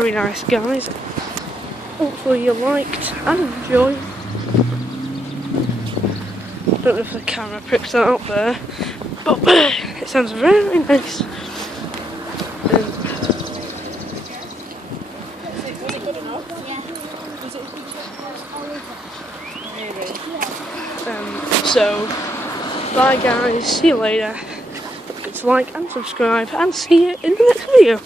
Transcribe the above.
very nice, guys. Hopefully you liked and enjoyed. Don't know if the camera picks that up there, but it sounds very nice. Was it good enough? Yeah. Was it really? So, bye guys, see you later. Don't forget to like and subscribe, and see you in the next video.